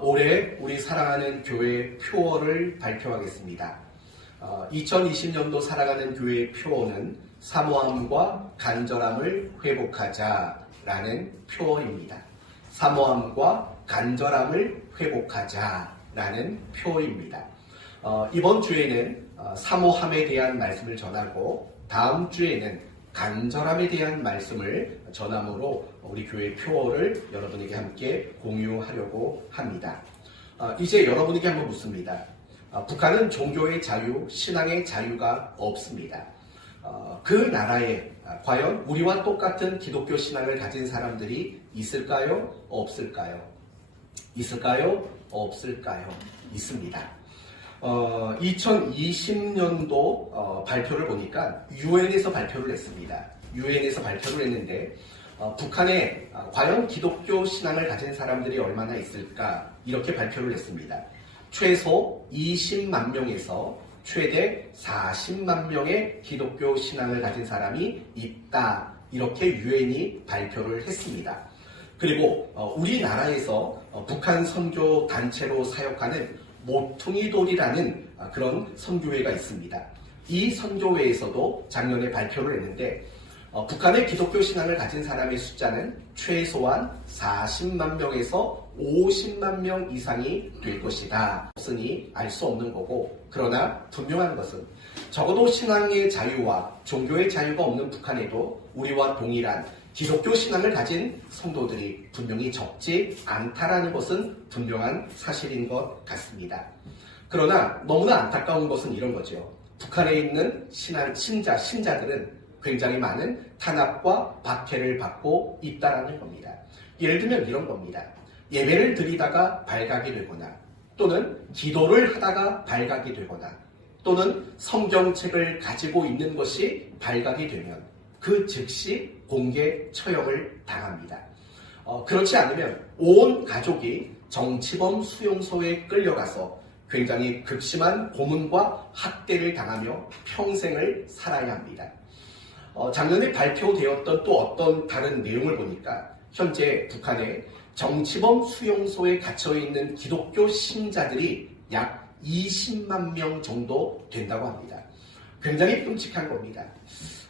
올해 우리 사랑하는 교회 표어를 발표하겠습니다. 2020년도 사랑하는 교회의 표어는 사모함과 간절함을 회복하자라는 표어입니다. 사모함과 간절함을 회복하자라는 표어입니다. 이번 주에는 사모함에 대한 말씀을 전하고 다음 주에는 간절함에 대한 말씀을 전함으로 우리 교회 표어를 여러분에게 함께 공유하려고 합니다. 이제 여러분에게 한번 묻습니다. 북한은 종교의 자유, 신앙의 자유가 없습니다. 그 나라에 과연 우리와 똑같은 기독교 신앙을 가진 사람들이 있을까요? 없을까요? 있을까요? 없을까요? 있습니다. 2020년도 발표를 보니까 유엔에서 발표를 했습니다. 유엔에서 발표를 했는데 북한에 과연 기독교 신앙을 가진 사람들이 얼마나 있을까 이렇게 발표를 했습니다. 최소 20만 명에서 최대 40만 명의 기독교 신앙을 가진 사람이 있다. 이렇게 유엔이 발표를 했습니다. 그리고 우리나라에서 북한 선교 단체로 사역하는 모퉁이돌이라는 그런 선교회가 있습니다. 이 선교회에서도 작년에 발표를 했는데 북한의 기독교 신앙을 가진 사람의 숫자는 최소한 40만 명에서 50만 명 이상이 될 것이다. 없으니 알 수 없는 거고, 그러나 분명한 것은 적어도 신앙의 자유와 종교의 자유가 없는 북한에도 우리와 동일한 기독교 신앙을 가진 성도들이 분명히 적지 않다라는 것은 분명한 사실인 것 같습니다. 그러나 너무나 안타까운 것은 이런 거죠. 북한에 있는 신자들은 굉장히 많은 탄압과 박해를 받고 있다라는 겁니다. 예를 들면 이런 겁니다. 예배를 드리다가 발각이 되거나 또는 기도를 하다가 발각이 되거나 또는 성경책을 가지고 있는 것이 발각이 되면 그 즉시 공개 처형을 당합니다. 그렇지 않으면 온 가족이 정치범 수용소에 끌려가서 굉장히 극심한 고문과 학대를 당하며 평생을 살아야 합니다. 작년에 발표되었던 또 어떤 다른 내용을 보니까 현재 북한에 정치범 수용소에 갇혀있는 기독교 신자들이 약 20만 명 정도 된다고 합니다. 굉장히 끔찍한 겁니다.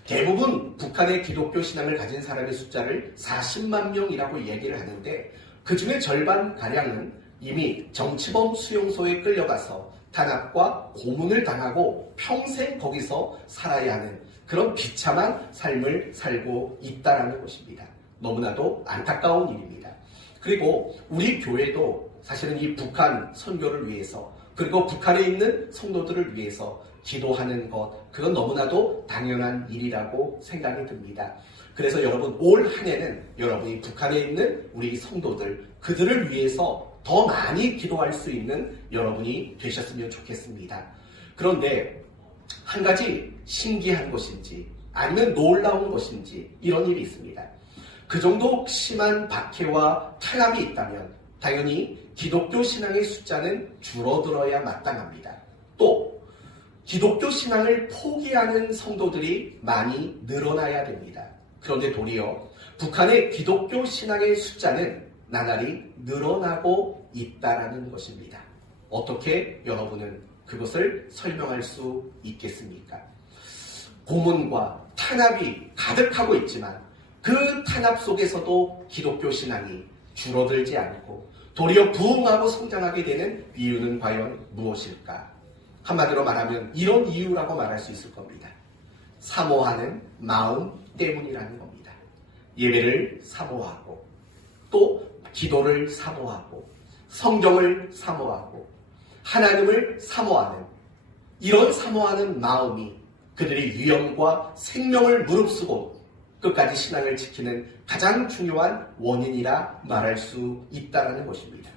대부분 북한의 기독교 신앙을 가진 사람의 숫자를 40만 명이라고 얘기를 하는데 그 중에 절반가량은 이미 정치범 수용소에 끌려가서 탄압과 고문을 당하고 평생 거기서 살아야 하는 그런 비참한 삶을 살고 있다는 것입니다. 너무나도 안타까운 일입니다. 그리고 우리 교회도 사실은 이 북한 선교를 위해서 그리고 북한에 있는 성도들을 위해서 기도하는 것, 그건 너무나도 당연한 일이라고 생각이 듭니다. 그래서 여러분 올 한 해는 여러분이 북한에 있는 우리 성도들, 그들을 위해서 더 많이 기도할 수 있는 여러분이 되셨으면 좋겠습니다. 그런데 한 가지 신기한 것인지 아니면 놀라운 것인지 이런 일이 있습니다. 그 정도 심한 박해와 탄압이 있다면 당연히 기독교 신앙의 숫자는 줄어들어야 마땅합니다. 또 기독교 신앙을 포기하는 성도들이 많이 늘어나야 됩니다. 그런데 도리어 북한의 기독교 신앙의 숫자는 나날이 늘어나고 있다라는 것입니다. 어떻게 여러분은 그것을 설명할 수 있겠습니까? 고문과 탄압이 가득하고 있지만 그 탄압 속에서도 기독교 신앙이 줄어들지 않고 도리어 부흥하고 성장하게 되는 이유는 과연 무엇일까? 한마디로 말하면 이런 이유라고 말할 수 있을 겁니다. 사모하는 마음 때문이라는 겁니다. 예배를 사모하고 또 기도를 사모하고 성경을 사모하고 하나님을 사모하는 이런 사모하는 마음이 그들의 유영과 생명을 무릅쓰고 끝까지 신앙을 지키는 가장 중요한 원인이라 말할 수 있다는 것입니다.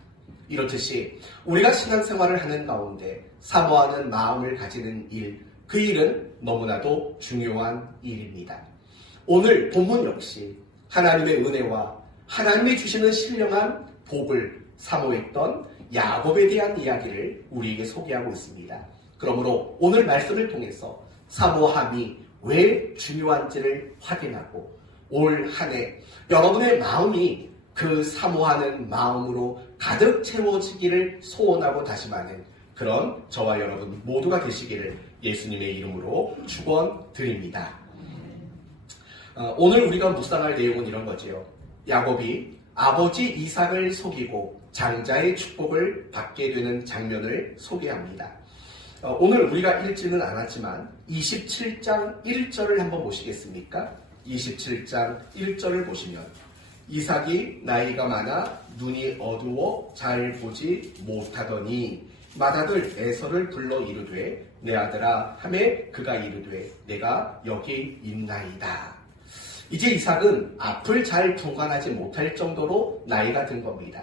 이렇듯이 우리가 신앙생활을 하는 가운데 사모하는 마음을 가지는 일, 그 일은 너무나도 중요한 일입니다. 오늘 본문 역시 하나님의 은혜와 하나님이 주시는 신령한 복을 사모했던 야곱에 대한 이야기를 우리에게 소개하고 있습니다. 그러므로 오늘 말씀을 통해서 사모함이 왜 중요한지를 확인하고 올 한 해 여러분의 마음이 그 사모하는 마음으로 가득 채워지기를 소원하고 다짐하는 그런 저와 여러분 모두가 되시기를 예수님의 이름으로 축원드립니다. 오늘 우리가 묵상할 내용은 이런 거지요. 야곱이 아버지 이삭을 속이고 장자의 축복을 받게 되는 장면을 소개합니다. 오늘 우리가 읽지는 않았지만 27장 1절을 한번 보시겠습니까? 27장 1절을 보시면 이삭이 나이가 많아 눈이 어두워 잘 보지 못하더니 맏아들 에서를 불러 이르되 내 아들아 하매 그가 이르되 내가 여기 있나이다. 이제 이삭은 앞을 잘 분간하지 못할 정도로 나이가 든 겁니다.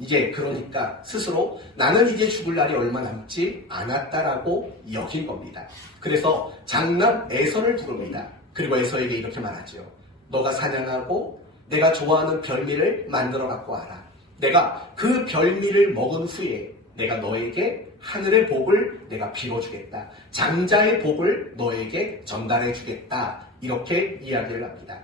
이제 그러니까 스스로 나는 이제 죽을 날이 얼마 남지 않았다라고 여긴 겁니다. 그래서 장남 에서를 부릅니다. 그리고 에서에게 이렇게 말하죠. 너가 사냥하고 내가 좋아하는 별미를 만들어 갖고 와라. 내가 그 별미를 먹은 후에 내가 너에게 하늘의 복을 내가 빌어주겠다. 장자의 복을 너에게 전달해 주겠다. 이렇게 이야기를 합니다.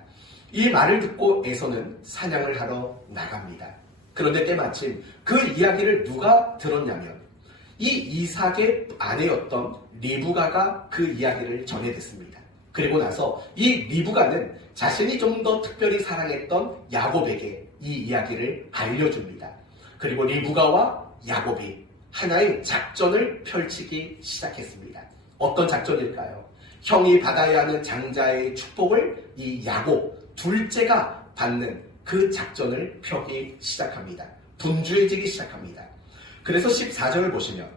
이 말을 듣고 에서는 사냥을 하러 나갑니다. 그런데 때마침 그 이야기를 누가 들었냐면 이 이삭의 아내였던 리브가가 그 이야기를 전해 듣습니다. 그리고 나서 이 리브가는 자신이 좀 더 특별히 사랑했던 야곱에게 이 이야기를 알려줍니다. 그리고 리브가와 야곱이 하나의 작전을 펼치기 시작했습니다. 어떤 작전일까요? 형이 받아야 하는 장자의 축복을 이 야곱 둘째가 받는 그 작전을 펴기 시작합니다. 분주해지기 시작합니다. 그래서 14절을 보시면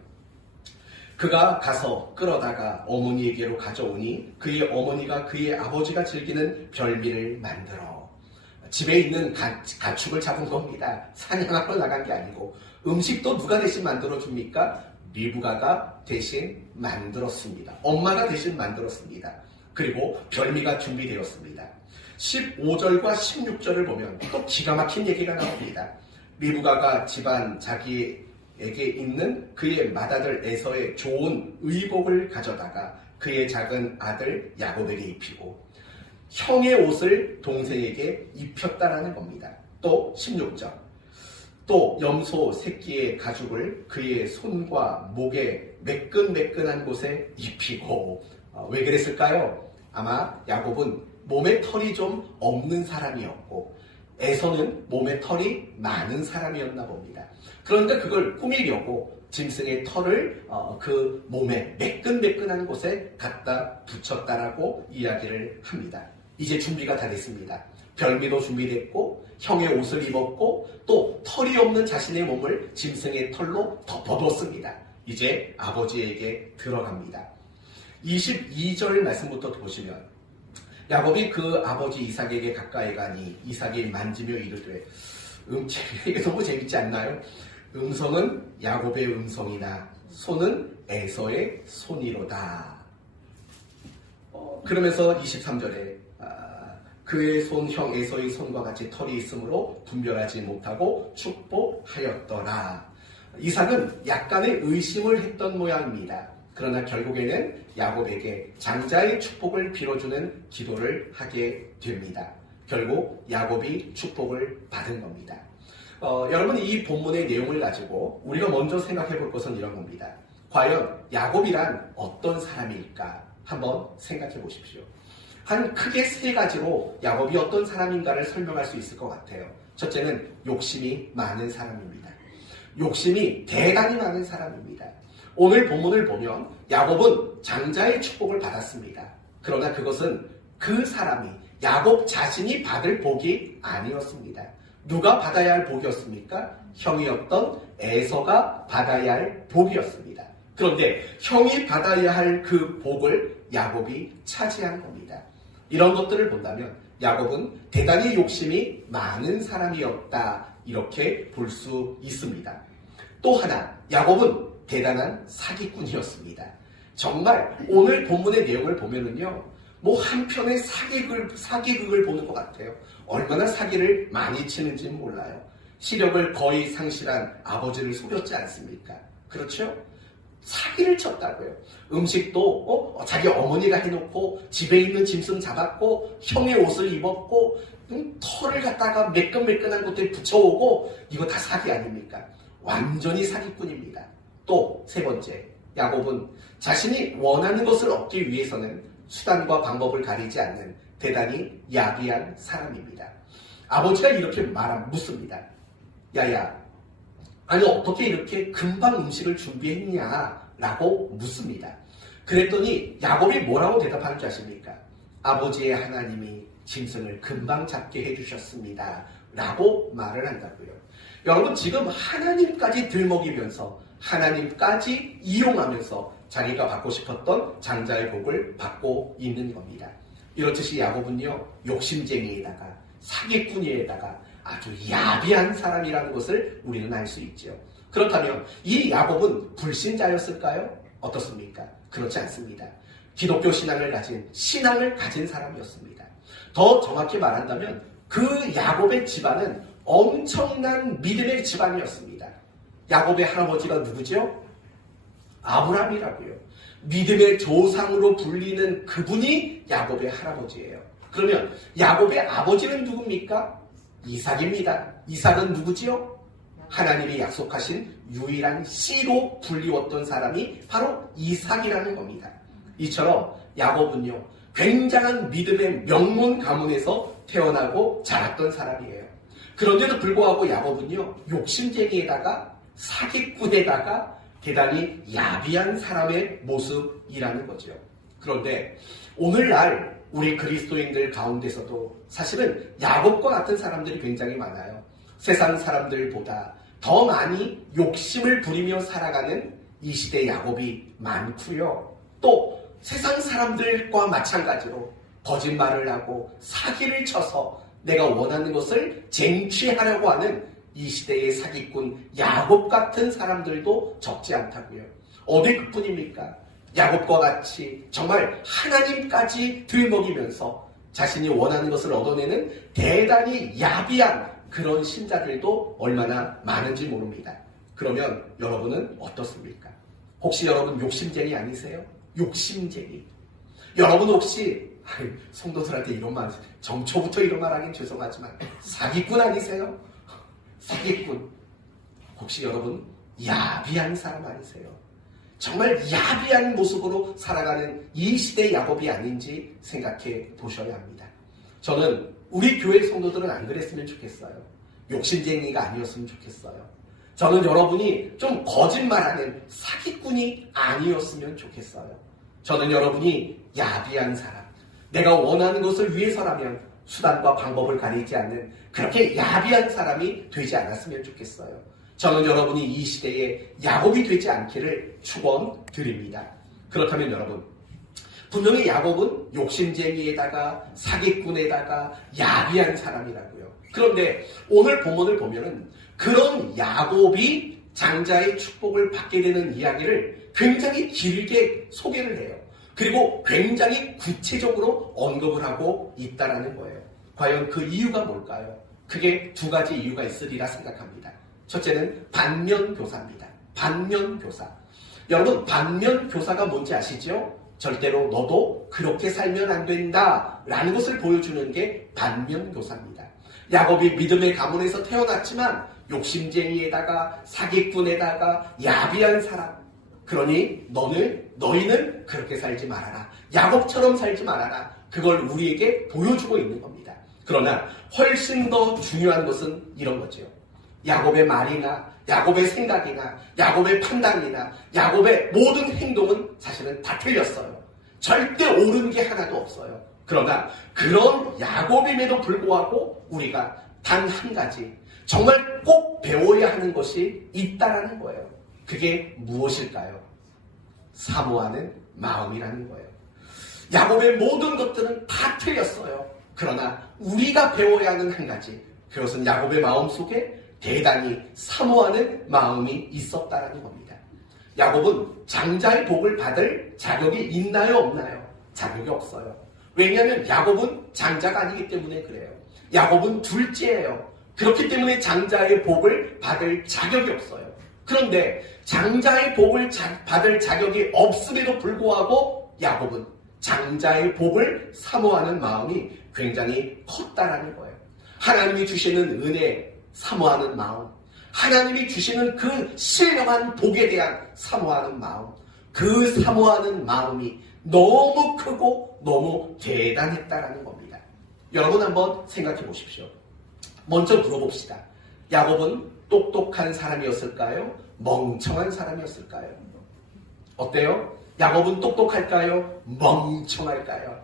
그가 가서 끌어다가 어머니에게로 가져오니 그의 어머니가 그의 아버지가 즐기는 별미를 만들어 집에 있는 가축을 잡은 겁니다. 사냥하러 나간 게 아니고 음식도 누가 대신 만들어줍니까? 리브가가 대신 만들었습니다. 엄마가 대신 만들었습니다. 그리고 별미가 준비되었습니다. 15절과 16절을 보면 또 기가 막힌 얘기가 나옵니다. 리브가가 집안 자기에게 있는 그의 맏아들 에서의 좋은 의복을 가져다가 그의 작은 아들 야곱에게 입히고 형의 옷을 동생에게 입혔다라는 겁니다. 또 16절 또 염소 새끼의 가죽을 그의 손과 목에 매끈매끈한 곳에 입히고 왜 그랬을까요? 아마 야곱은 몸에 털이 좀 없는 사람이었고 에서는 몸에 털이 많은 사람이었나 봅니다. 그런데 그걸 꾸미려고 짐승의 털을 그 몸에 매끈매끈한 곳에 갖다 붙였다라고 이야기를 합니다. 이제 준비가 다 됐습니다. 별미도 준비됐고 형의 옷을 입었고 또 털이 없는 자신의 몸을 짐승의 털로 덮어두었습니다. 이제 아버지에게 들어갑니다. 22절 말씀부터 보시면 야곱이 그 아버지 이삭에게 가까이 가니 이삭이 만지며 이르되 이게 너무 재밌지 않나요? 음성은 야곱의 음성이나 손은 에서의 손이로다. 그러면서 23절에 그의 손 형 에서의 손과 같이 털이 있으므로 분별하지 못하고 축복하였더라. 이삭은 약간의 의심을 했던 모양입니다. 그러나 결국에는 야곱에게 장자의 축복을 빌어주는 기도를 하게 됩니다. 결국 야곱이 축복을 받은 겁니다. 여러분 이 본문의 내용을 가지고 우리가 먼저 생각해 볼 것은 이런 겁니다. 과연 야곱이란 어떤 사람일까 한번 생각해 보십시오. 한 크게 세 가지로 야곱이 어떤 사람인가를 설명할 수 있을 것 같아요. 첫째는 욕심이 많은 사람입니다. 욕심이 대단히 많은 사람입니다. 오늘 본문을 보면 야곱은 장자의 축복을 받았습니다. 그러나 그것은 그 사람이 야곱 자신이 받을 복이 아니었습니다. 누가 받아야 할 복이었습니까? 형이었던 에서가 받아야 할 복이었습니다. 그런데 형이 받아야 할 그 복을 야곱이 차지한 겁니다. 이런 것들을 본다면 야곱은 대단히 욕심이 많은 사람이었다 이렇게 볼 수 있습니다. 또 하나 야곱은 대단한 사기꾼이었습니다. 정말 오늘 본문의 내용을 보면은요, 뭐 한편의 사기극을 보는 것 같아요. 얼마나 사기를 많이 치는지는 몰라요. 시력을 거의 상실한 아버지를 속였지 않습니까? 그렇죠? 사기를 쳤다고요. 음식도 자기 어머니가 해놓고 집에 있는 짐승 잡았고 형의 옷을 입었고 털을 갖다가 매끈매끈한 것들 붙여오고 이거 다 사기 아닙니까? 완전히 사기꾼입니다. 또 세 번째, 야곱은 자신이 원하는 것을 얻기 위해서는 수단과 방법을 가리지 않는 대단히 야비한 사람입니다. 아버지가 이렇게 묻습니다. 야야, 아니 어떻게 이렇게 금방 음식을 준비했냐? 라고 묻습니다. 그랬더니 야곱이 뭐라고 대답하는 줄 아십니까? 아버지의 하나님이 짐승을 금방 잡게 해주셨습니다. 라고 말을 한다고요. 여러분, 지금 하나님까지 들먹이면서 하나님까지 이용하면서 자기가 받고 싶었던 장자의 복을 받고 있는 겁니다. 이렇듯이 야곱은요, 욕심쟁이에다가 사기꾼이에다가 아주 야비한 사람이라는 것을 우리는 알 수 있죠. 그렇다면 이 야곱은 불신자였을까요? 어떻습니까? 그렇지 않습니다. 기독교 신앙을 가진 사람이었습니다. 더 정확히 말한다면 그 야곱의 집안은 엄청난 믿음의 집안이었습니다. 야곱의 할아버지가 누구죠? 아브라함이라고요. 믿음의 조상으로 불리는 그분이 야곱의 할아버지예요. 그러면 야곱의 아버지는 누굽니까? 이삭입니다. 이삭은 누구지요? 하나님이 약속하신 유일한 씨로 불리웠던 사람이 바로 이삭이라는 겁니다. 이처럼 야곱은요, 굉장한 믿음의 명문 가문에서 태어나고 자랐던 사람이에요. 그런데도 불구하고 야곱은요, 욕심쟁이에다가 사기꾼에다가 대단히 야비한 사람의 모습이라는 거죠. 그런데 오늘날 우리 그리스도인들 가운데서도 사실은 야곱과 같은 사람들이 굉장히 많아요. 세상 사람들보다 더 많이 욕심을 부리며 살아가는 이 시대 야곱이 많고요. 또 세상 사람들과 마찬가지로 거짓말을 하고 사기를 쳐서 내가 원하는 것을 쟁취하려고 하는 이 시대의 사기꾼 야곱 같은 사람들도 적지 않다고요. 어디 그뿐입니까? 야곱과 같이 정말 하나님까지 들먹이면서 자신이 원하는 것을 얻어내는 대단히 야비한 그런 신자들도 얼마나 많은지 모릅니다. 그러면 여러분은 어떻습니까? 혹시 여러분 욕심쟁이 아니세요? 욕심쟁이. 여러분 혹시 성도들한테 이런 말, 정초부터 이런 말 하긴 죄송하지만 사기꾼 아니세요? 사기꾼. 혹시 여러분 야비한 사람 아니세요? 정말 야비한 모습으로 살아가는 이 시대의 야곱이 아닌지 생각해 보셔야 합니다. 저는 우리 교회 성도들은 안 그랬으면 좋겠어요. 욕심쟁이가 아니었으면 좋겠어요. 저는 여러분이 좀 거짓말하는 사기꾼이 아니었으면 좋겠어요. 저는 여러분이 야비한 사람, 내가 원하는 것을 위해서라면 수단과 방법을 가리지 않는 그렇게 야비한 사람이 되지 않았으면 좋겠어요. 저는 여러분이 이 시대에 야곱이 되지 않기를 축원드립니다. 그렇다면 여러분, 분명히 야곱은 욕심쟁이에다가 사기꾼에다가 야비한 사람이라고요. 그런데 오늘 본문을 보면은 그런 야곱이 장자의 축복을 받게 되는 이야기를 굉장히 길게 소개를 해요. 그리고 굉장히 구체적으로 언급을 하고 있다라는 거예요. 과연 그 이유가 뭘까요? 크게 두 가지 이유가 있으리라 생각합니다. 첫째는 반면교사입니다. 반면교사. 여러분, 반면교사가 뭔지 아시죠? 절대로 너도 그렇게 살면 안 된다라는 것을 보여주는 게 반면교사입니다. 야곱이 믿음의 가문에서 태어났지만 욕심쟁이에다가 사기꾼에다가 야비한 사람. 그러니 너희는 그렇게 살지 말아라. 야곱처럼 살지 말아라. 그걸 우리에게 보여주고 있는 겁니다. 그러나 훨씬 더 중요한 것은 이런 거죠. 야곱의 말이나 야곱의 생각이나 야곱의 판단이나 야곱의 모든 행동은 사실은 다 틀렸어요. 절대 옳은 게 하나도 없어요. 그러나 그런 야곱임에도 불구하고 우리가 단 한 가지 정말 꼭 배워야 하는 것이 있다라는 거예요. 그게 무엇일까요? 사모하는 마음이라는 거예요. 야곱의 모든 것들은 다 틀렸어요. 그러나 우리가 배워야 하는 한 가지, 그것은 야곱의 마음 속에 대단히 사모하는 마음이 있었다라는 겁니다. 야곱은 장자의 복을 받을 자격이 있나요, 없나요? 자격이 없어요. 왜냐하면 야곱은 장자가 아니기 때문에 그래요. 야곱은 둘째예요. 그렇기 때문에 장자의 복을 받을 자격이 없어요. 그런데 장자의 복을 받을 자격이 없음에도 불구하고 야곱은 장자의 복을 사모하는 마음이 굉장히 컸다라는 거예요. 하나님이 주시는 은혜 사모하는 마음, 하나님이 주시는 그 신령한 복에 대한 사모하는 마음, 그 사모하는 마음이 너무 크고 너무 대단했다라는 겁니다. 여러분 한번 생각해 보십시오. 먼저 물어봅시다. 야곱은 똑똑한 사람이었을까요? 멍청한 사람이었을까요? 어때요? 야곱은 똑똑할까요? 멍청할까요?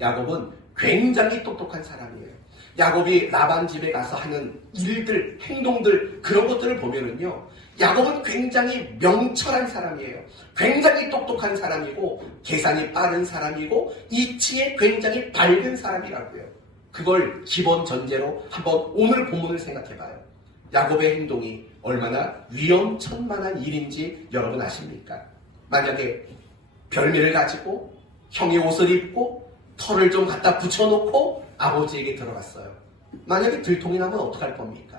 야곱은 굉장히 똑똑한 사람이에요. 야곱이 라반 집에 가서 하는 일들, 행동들, 그런 것들을 보면은요, 야곱은 굉장히 명철한 사람이에요. 굉장히 똑똑한 사람이고, 계산이 빠른 사람이고, 이치에 굉장히 밝은 사람이라고요. 그걸 기본 전제로 한번 오늘 본문을 생각해봐요. 야곱의 행동이 얼마나 위험천만한 일인지 여러분 아십니까? 만약에 별미를 가지고 형의 옷을 입고 털을 좀 갖다 붙여놓고 아버지에게 들어갔어요. 만약에 들통이 나면 어떡할 겁니까?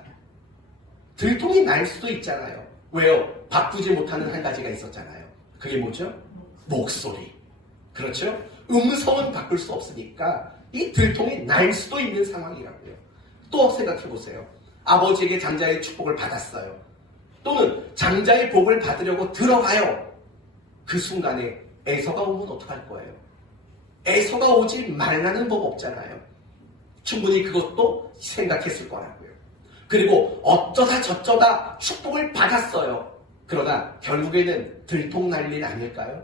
들통이 날 수도 있잖아요. 왜요? 바꾸지 못하는 한 가지가 있었잖아요. 그게 뭐죠? 목소리. 그렇죠? 음성은 바꿀 수 없으니까 이 들통이 날 수도 있는 상황이라고요. 또 생각해보세요. 아버지에게 장자의 축복을 받았어요. 또는 장자의 복을 받으려고 들어가요. 그 순간에 에서가 오면 어떡할 거예요? 에서가 오지 말라는 법 없잖아요. 충분히 그것도 생각했을 거라고요. 그리고 어쩌다 저쩌다 축복을 받았어요. 그러나 결국에는 들통날 일 아닐까요?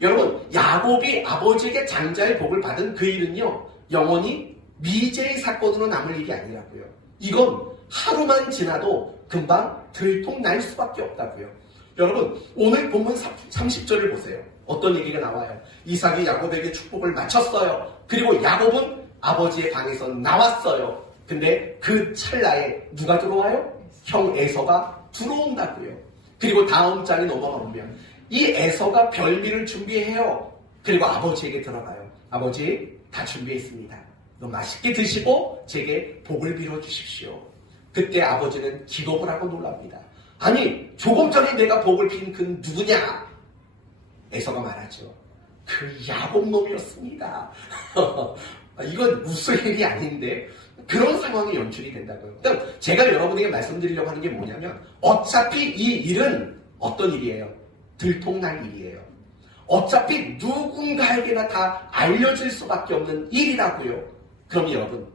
여러분, 야곱이 아버지에게 장자의 복을 받은 그 일은요, 영원히 미제의 사건으로 남을 일이 아니라고요. 이건 하루만 지나도 금방 들통날 수밖에 없다고요. 여러분, 오늘 본문 30절을 보세요. 어떤 얘기가 나와요? 이삭이 야곱에게 축복을 마쳤어요. 그리고 야곱은 아버지의 방에서 나왔어요. 근데 그 찰나에 누가 들어와요? 형 에서가 들어온다고요. 그리고 다음 장에 넘어가 보면 이 에서가 별미를 준비해요. 그리고 아버지에게 들어가요. 아버지, 다 준비했습니다. 너무 맛있게 드시고 제게 복을 빌어주십시오. 그때 아버지는 기겁을 하고 놀랍니다. 아니, 조금 전에 내가 복을 빈 그 누구냐? 에서가 말하죠. 그 야곱 놈이었습니다. 이건 웃을 일이 아닌데 그런 상황이 연출이 된다고요. 그러니까 제가 여러분에게 말씀드리려고 하는 게 뭐냐면 어차피 이 일은 어떤 일이에요? 들통날 일이에요. 어차피 누군가에게나 다 알려질 수밖에 없는 일이라고요. 그럼 여러분,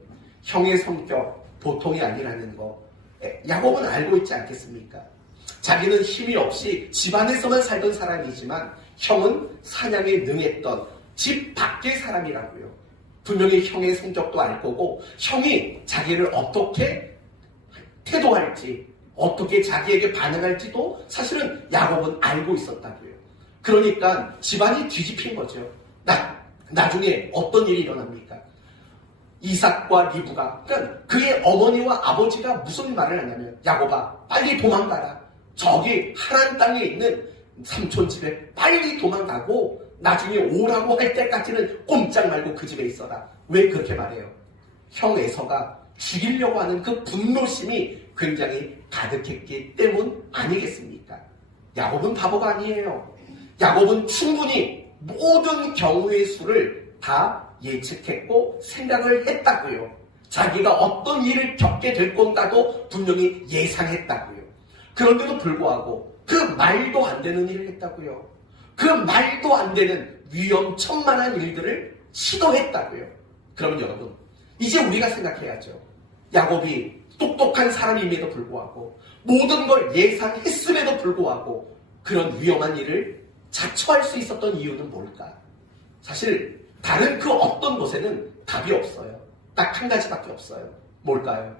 형의 성격 보통이 아니라는 거 야곱은 알고 있지 않겠습니까? 자기는 힘이 없이 집안에서만 살던 사람이지만 형은 사냥에 능했던 집 밖의 사람이라고요. 분명히 형의 성격도 알 거고 형이 자기를 어떻게 태도할지 어떻게 자기에게 반응할지도 사실은 야곱은 알고 있었다고요. 그러니까 집안이 뒤집힌 거죠. 나중에 어떤 일이 일어납니까? 이삭과 리브가, 그러니까 그의 어머니와 아버지가 무슨 말을 하냐면 야곱아, 빨리 도망가라. 저기 하란 땅에 있는 삼촌 집에 빨리 도망가고 나중에 오라고 할 때까지는 꼼짝 말고 그 집에 있어라. 왜 그렇게 말해요? 형 에서가 죽이려고 하는 그 분노심이 굉장히 가득했기 때문 아니겠습니까? 야곱은 바보가 아니에요. 야곱은 충분히 모든 경우의 수를 다 예측했고 생각을 했다고요. 자기가 어떤 일을 겪게 될 건가도 분명히 예상했다고요. 그런데도 불구하고 그 말도 안 되는 일을 했다고요. 그 말도 안 되는 위험천만한 일들을 시도했다고요. 그러면 여러분, 이제 우리가 생각해야죠. 야곱이 똑똑한 사람임에도 불구하고 모든 걸 예상했음에도 불구하고 그런 위험한 일을 자처할 수 있었던 이유는 뭘까? 사실 다른 그 어떤 곳에는 답이 없어요. 딱 한 가지밖에 없어요. 뭘까요?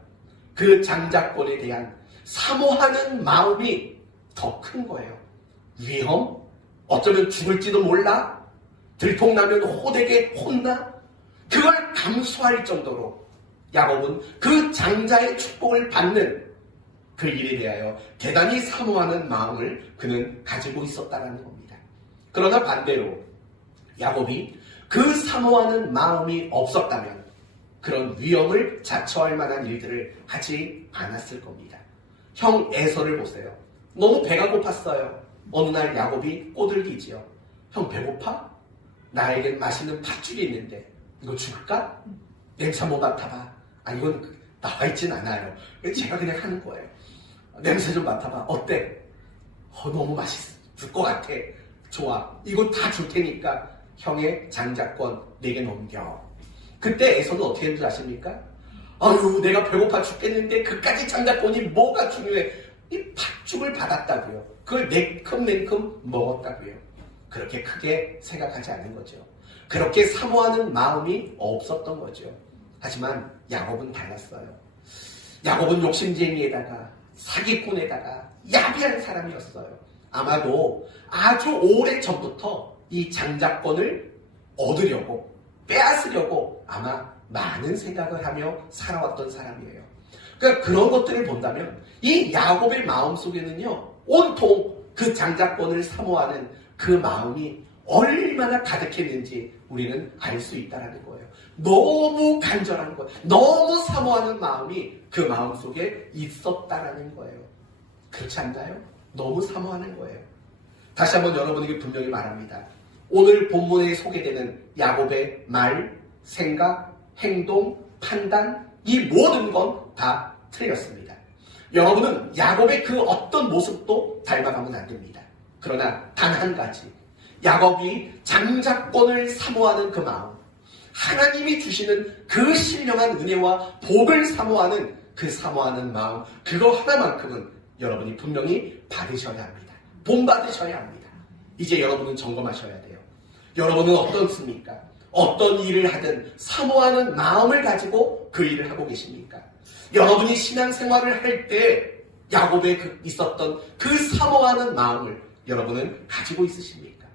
그 장자권에 대한 사모하는 마음이 더 큰 거예요. 위험? 어쩌면 죽을지도 몰라? 들통나면 호되게 혼나? 그걸 감수할 정도로 야곱은 그 장자의 축복을 받는 그 일에 대하여 대단히 사모하는 마음을 그는 가지고 있었다는 겁니다. 그러나 반대로 야곱이 그 사모하는 마음이 없었다면 그런 위험을 자처할 만한 일들을 하지 않았을 겁니다. 형 에서를 보세요. 너무 배가 고팠어요. 어느 날 야곱이 꼬들기지요. 형 배고파? 나에겐 맛있는 팥죽이 있는데 이거 줄까? 냄새 한번 맡아봐. 아, 이건 나와 있진 않아요. 그래서 제가 그냥 하는 거예요. 냄새 좀 맡아봐. 어때? 너무 맛있을 것 같아. 좋아. 이거 다 줄 테니까 형의 장자권 내게 넘겨. 그때 에서는 어떻게 했는지 아십니까? 아유, 내가 배고파 죽겠는데 그까지 장자권이 뭐가 중요해. 이 팥죽을 받았다고요. 그걸 냉큼 먹었다고요. 그렇게 크게 생각하지 않는 거죠. 그렇게 사모하는 마음이 없었던 거죠. 하지만 야곱은 달랐어요. 야곱은 욕심쟁이에다가 사기꾼에다가 야비한 사람이었어요. 아마도 아주 오래 전부터 이 장자권을 얻으려고 빼앗으려고 아마 많은 생각을 하며 살아왔던 사람이에요. 그러니까 그런 것들을 본다면 이 야곱의 마음속에는요, 온통 그 장자권을 사모하는 그 마음이 얼마나 가득했는지 우리는 알 수 있다는 거예요. 너무 간절한 것, 너무 사모하는 마음이 그 마음속에 있었다라는 거예요. 그렇지 않나요? 너무 사모하는 거예요. 다시 한번 여러분에게 분명히 말합니다. 오늘 본문에 소개되는 야곱의 말, 생각, 행동, 판단, 이 모든 건 다 틀렸습니다. 여러분은 야곱의 그 어떤 모습도 닮아가면 안 됩니다. 그러나 단 한 가지, 야곱이 장자권을 사모하는 그 마음, 하나님이 주시는 그 신령한 은혜와 복을 사모하는 그 사모하는 마음, 그거 하나만큼은 여러분이 분명히 받으셔야 합니다. 본받으셔야 합니다. 이제 여러분은 점검하셔야 돼요. 여러분은 어떻습니까? 어떤 일을 하든 사모하는 마음을 가지고 그 일을 하고 계십니까? 여러분이 신앙생활을 할 때 야곱에 있었던 그 사모하는 마음을 여러분은 가지고 있으십니까?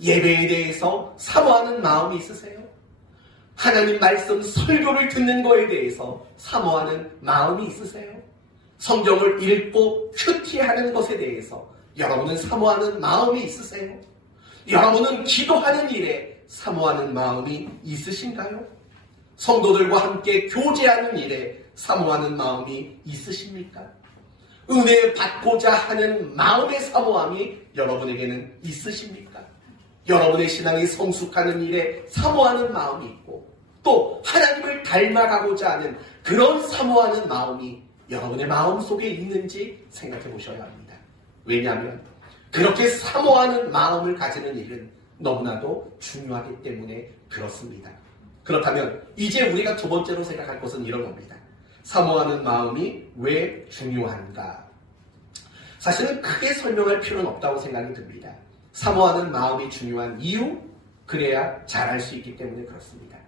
예배에 대해서 사모하는 마음이 있으세요? 하나님 말씀 설교를 듣는 거에 대해서 사모하는 마음이 있으세요? 성경을 읽고 큐티하는 것에 대해서 여러분은 사모하는 마음이 있으세요? 여러분은 기도하는 일에 사모하는 마음이 있으신가요? 성도들과 함께 교제하는 일에 사모하는 마음이 있으십니까? 은혜 받고자 하는 마음의 사모함이 여러분에게는 있으십니까? 여러분의 신앙이 성숙하는 일에 사모하는 마음이 있고 또 하나님을 닮아가고자 하는 그런 사모하는 마음이 여러분의 마음속에 있는지 생각해 보셔야 합니다. 왜냐하면 그렇게 사모하는 마음을 가지는 일은 너무나도 중요하기 때문에 그렇습니다. 그렇다면 이제 우리가 두 번째로 생각할 것은 이런 겁니다. 사모하는 마음이 왜 중요한가? 사실은 크게 설명할 필요는 없다고 생각이 듭니다. 사모하는 마음이 중요한 이유, 그래야 잘할 수 있기 때문에 그렇습니다.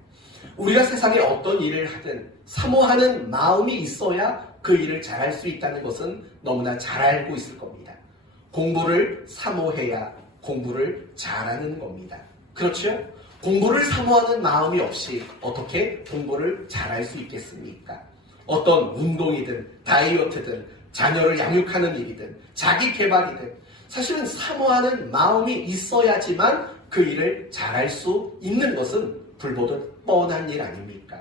우리가 세상에 어떤 일을 하든 사모하는 마음이 있어야 그 일을 잘할 수 있다는 것은 너무나 잘 알고 있을 겁니다. 공부를 사모해야 공부를 잘하는 겁니다. 그렇죠? 공부를 사모하는 마음이 없이 어떻게 공부를 잘할 수 있겠습니까? 어떤 운동이든 다이어트든 자녀를 양육하는 일이든 자기 개발이든 사실은 사모하는 마음이 있어야지만 그 일을 잘할 수 있는 것은 불보듯 뻔한 일 아닙니까?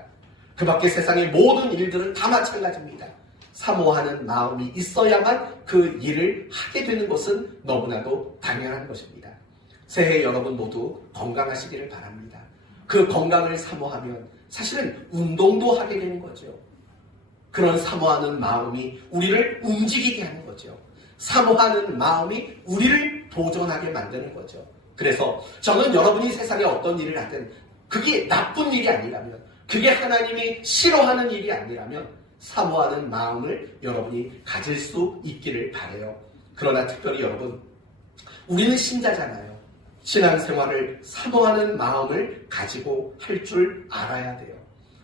그 밖에 세상의 모든 일들은 다 마찬가지입니다. 사모하는 마음이 있어야만 그 일을 하게 되는 것은 너무나도 당연한 것입니다. 새해 여러분 모두 건강하시기를 바랍니다. 그 건강을 사모하면 사실은 운동도 하게 되는 거죠. 그런 사모하는 마음이 우리를 움직이게 하는 거죠. 사모하는 마음이 우리를 도전하게 만드는 거죠. 그래서 저는 여러분이 세상에 어떤 일을 하든 그게 나쁜 일이 아니라면, 그게 하나님이 싫어하는 일이 아니라면 사모하는 마음을 여러분이 가질 수 있기를 바라요. 그러나 특별히 여러분, 우리는 신자잖아요. 신앙생활을 사모하는 마음을 가지고 할 줄 알아야 돼요.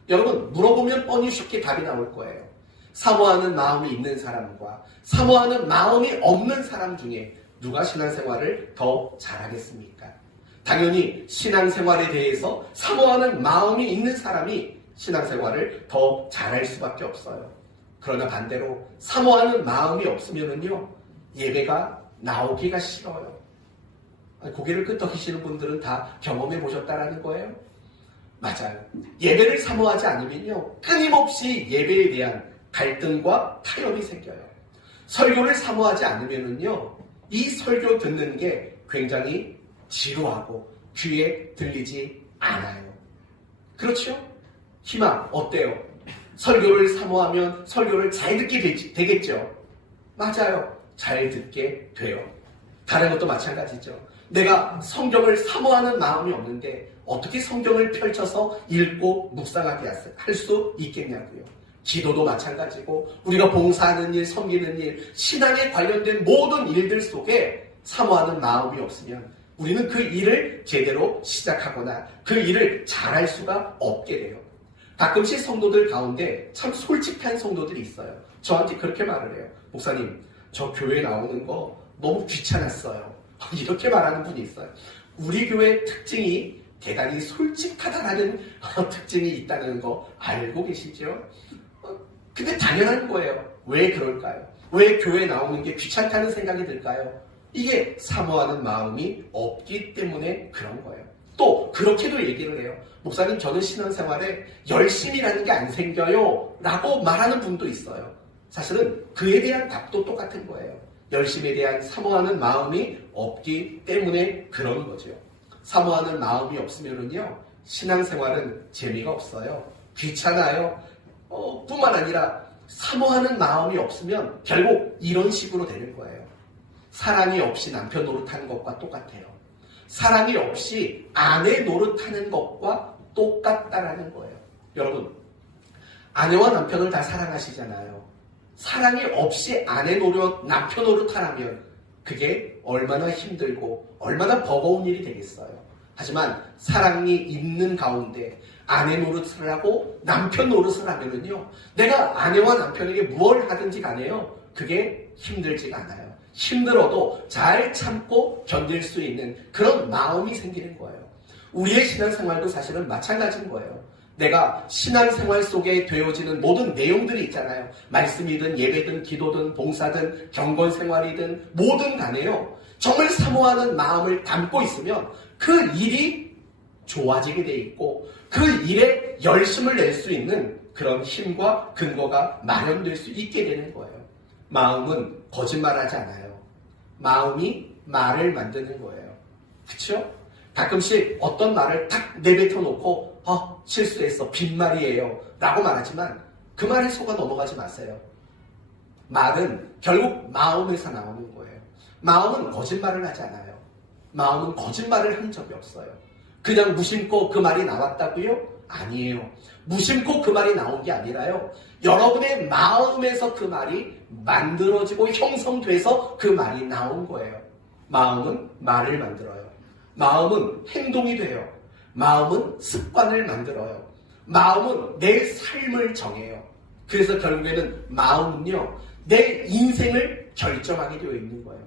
여러분, 물어보면 뻔히 쉽게 답이 나올 거예요. 사모하는 마음이 있는 사람과 사모하는 마음이 없는 사람 중에 누가 신앙생활을 더 잘하겠습니까? 당연히 신앙생활에 대해서 사모하는 마음이 있는 사람이 신앙생활을 더 잘할 수밖에 없어요. 그러나 반대로 사모하는 마음이 없으면요, 예배가 나오기가 싫어요. 고개를 끄덕이시는 분들은 다 경험해 보셨다라는 거예요? 맞아요. 예배를 사모하지 않으면요, 끊임없이 예배에 대한 갈등과 타협이 생겨요. 설교를 사모하지 않으면요, 이 설교 듣는 게 굉장히 지루하고 귀에 들리지 않아요. 그렇죠? 희망 어때요? 설교를 사모하면 설교를 잘 듣게 되겠죠. 맞아요. 잘 듣게 돼요. 다른 것도 마찬가지죠. 내가 성경을 사모하는 마음이 없는데 어떻게 성경을 펼쳐서 읽고 묵상하게 할 수 있겠냐고요. 기도도 마찬가지고 우리가 봉사하는 일, 섬기는 일, 신앙에 관련된 모든 일들 속에 사모하는 마음이 없으면 우리는 그 일을 제대로 시작하거나 그 일을 잘할 수가 없게 돼요. 가끔씩 성도들 가운데 참 솔직한 성도들이 있어요. 저한테 그렇게 말을 해요. 목사님, 저 교회 나오는 거 너무 귀찮았어요. 이렇게 말하는 분이 있어요. 우리 교회 특징이 대단히 솔직하다라는 특징이 있다는 거 알고 계시죠? 근데 당연한 거예요. 왜 그럴까요? 왜 교회 나오는 게 귀찮다는 생각이 들까요? 이게 사모하는 마음이 없기 때문에 그런 거예요. 또 그렇게도 얘기를 해요. 목사님, 저는 신앙생활에 열심이라는 게 안 생겨요 라고 말하는 분도 있어요. 사실은 그에 대한 답도 똑같은 거예요. 열심에 대한 사모하는 마음이 없기 때문에 그런 거죠. 사모하는 마음이 없으면은요, 신앙생활은 재미가 없어요. 귀찮아요. 뿐만 아니라 사모하는 마음이 없으면 결국 이런 식으로 되는 거예요. 사랑이 없이 남편 노릇하는 것과 똑같아요. 사랑이 없이 아내 노릇하는 것과 똑같다라는 거예요. 여러분, 아내와 남편을 다 사랑하시잖아요. 사랑이 없이 아내 노릇, 남편 노릇하라면 그게 얼마나 힘들고 얼마나 버거운 일이 되겠어요. 하지만 사랑이 있는 가운데 아내 노릇을 하고 남편 노릇을 하면은요, 내가 아내와 남편에게 무엇을 하든지 간에요, 그게 힘들지가 않아요. 힘들어도 잘 참고 견딜 수 있는 그런 마음이 생기는 거예요. 우리의 신앙생활도 사실은 마찬가지인 거예요. 내가 신앙생활 속에 되어지는 모든 내용들이 있잖아요. 말씀이든 예배든 기도든 봉사든 경건생활이든 뭐든 간에요, 정말 사모하는 마음을 담고 있으면 그 일이 좋아지게 돼 있고 그 일에 열심을 낼 수 있는 그런 힘과 근거가 마련될 수 있게 되는 거예요. 마음은 거짓말하지 않아요. 마음이 말을 만드는 거예요. 그렇죠? 가끔씩 어떤 말을 딱 내뱉어 놓고 실수했어, 빈말이에요 라고 말하지만 그 말에 속아 넘어가지 마세요. 말은 결국 마음에서 나오는 거예요. 마음은 거짓말을 하지 않아요. 마음은 거짓말을 한 적이 없어요. 그냥 무심코 그 말이 나왔다고요? 아니에요. 무심코 그 말이 나온 게 아니라요, 여러분의 마음에서 그 말이 만들어지고 형성돼서 그 말이 나온 거예요. 마음은 말을 만들어요. 마음은 행동이 돼요. 마음은 습관을 만들어요. 마음은 내 삶을 정해요. 그래서 결국에는 마음은요, 내 인생을 결정하게 되어 있는 거예요.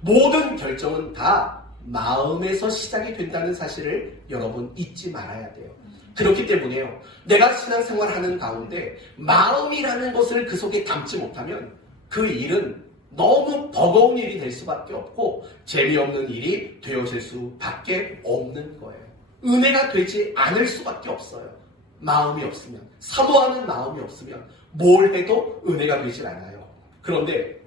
모든 결정은 다 마음에서 시작이 된다는 사실을 여러분 잊지 말아야 돼요. 그렇기 때문에요, 내가 신앙생활하는 가운데 마음이라는 것을 그 속에 담지 못하면 그 일은 너무 버거운 일이 될 수밖에 없고 재미없는 일이 되어질 수밖에 없는 거예요. 은혜가 되지 않을 수밖에 없어요. 마음이 없으면, 사모하는 마음이 없으면 뭘 해도 은혜가 되질 않아요. 그런데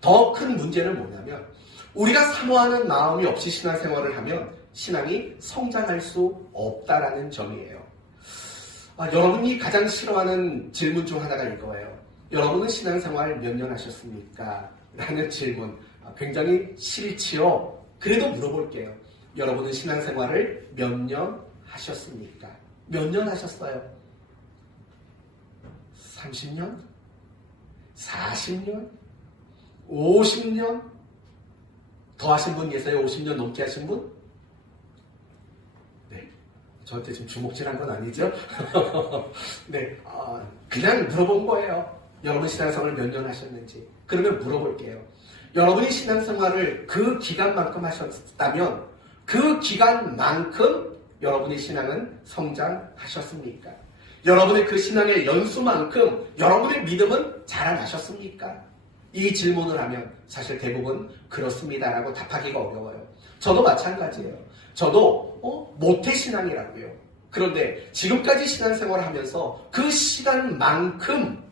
더 큰 문제는 뭐냐면, 우리가 사모하는 마음이 없이 신앙생활을 하면 신앙이 성장할 수 없다라는 점이에요. 여러분이 가장 싫어하는 질문 중 하나가 이거예요. 여러분은 신앙생활 몇 년 하셨습니까? 라는 질문. 굉장히 싫지요? 그래도 물어볼게요. 여러분은 신앙생활을 몇 년 하셨습니까? 몇 년 하셨어요? 30년? 40년? 50년? 더 하신 분 계세요? 50년 넘게 하신 분? 네. 저한테 지금 주먹질한 건 아니죠? 네. 그냥 물어본 거예요. 여러분 신앙생활을 몇 년 하셨는지. 그러면 물어볼게요. 여러분이 신앙생활을 그 기간만큼 하셨다면 그 기간만큼 여러분의 신앙은 성장하셨습니까? 여러분의 그 신앙의 연수만큼 여러분의 믿음은 자라나셨습니까? 이 질문을 하면 사실 대부분 그렇습니다라고 답하기가 어려워요. 저도 마찬가지예요. 저도 모태신앙이라고요. 그런데 지금까지 신앙생활을 하면서 그 시간만큼,